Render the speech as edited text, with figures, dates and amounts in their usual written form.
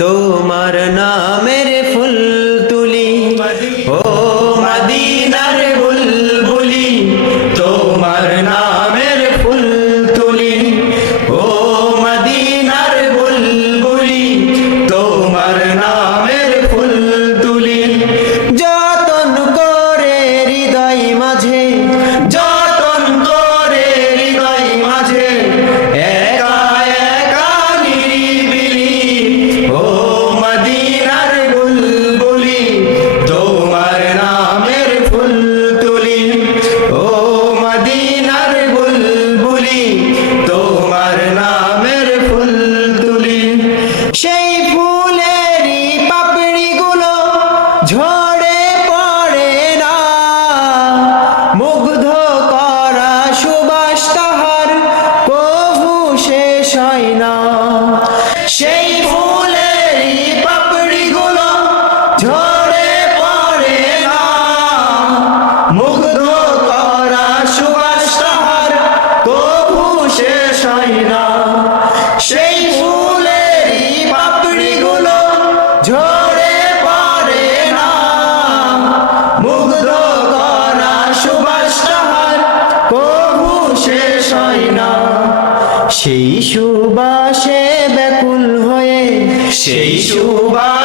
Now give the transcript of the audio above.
তোমার নামের ফুল তুলি ও মদিনার বুলবুলি তোমার নামের ফুল তুলি ও মদিনার বুলবুলি তোমার নামের ফুল তুলি যতন করে হৃদয় মাঝে যতন করে হৃদয় মাঝে একা একা নিরিবিলি ও মদিনার বুলবুলি তোমার নামের ফুল তুলি ও মদিনার বুলবুলি তোমার নামের ফুল তুলি সেই ফুলেরই পাপড়িগুলো ঝরে পড়ে না মুগ্ধ করা সুবাস তাহার কভু শেষ হয় না সেই ফুলেরই পাপড়িগুলো ঝরে পড়ে না মুগ্ধ করা সুবাস তাহার কভু শেষ হয় না সেই ফুলেরই পাপড়িগুলো ঝরে পড়ে না মুগ্ধ করা সুবাস তাহার কভু শেষ হয় না সেই সুবাসে ব্যাকুল হয়ে সেই সুবাস